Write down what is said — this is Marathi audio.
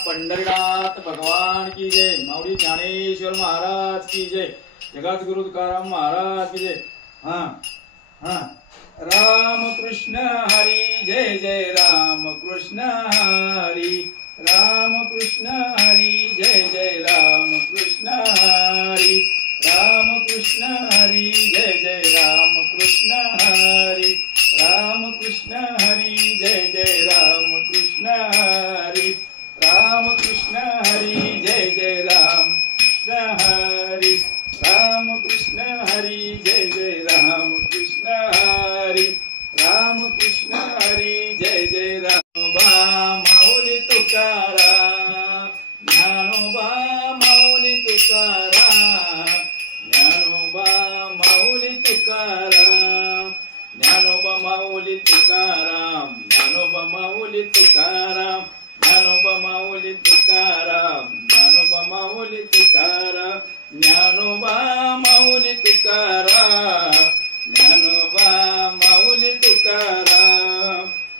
पंढरीनाथ भगवान की जय। माऊली ज्ञानेश्वर महाराज की जय। जगद्गुरु तुकाराम महाराज की जय। हाँ हाँ। राम कृष्ण हरी जय जय राम कृष्ण हरी। राम कृष्ण हरी जय जय राम कृष्ण हरी। राम कृष्ण हरी जय जय राम कृष्ण हरी। राम कृष्ण हरी जय जय राम कृष्ण हरी। राम कृष्ण हरी जय जय राम कृष्ण हरी। राम कृष्ण हरी जय जय राम कृष्ण हरी। राम कृष्ण हरी जय जय रामोबा माऊली तुकाराम। ज्ञानोबा माऊली तुकाराम। ज्ञानोबा माऊली तुकाराम। ज्ञानोबा माऊली तुकाराम। ज्ञानोबा माऊली तुकाराम। ज्ञानोबा माऊली तुकाराम। ज्ञानोबा माऊली तुकाराम। ज्ञानोबा माऊली तुकाराम। ज्ञानोबा माऊली तुकाराम।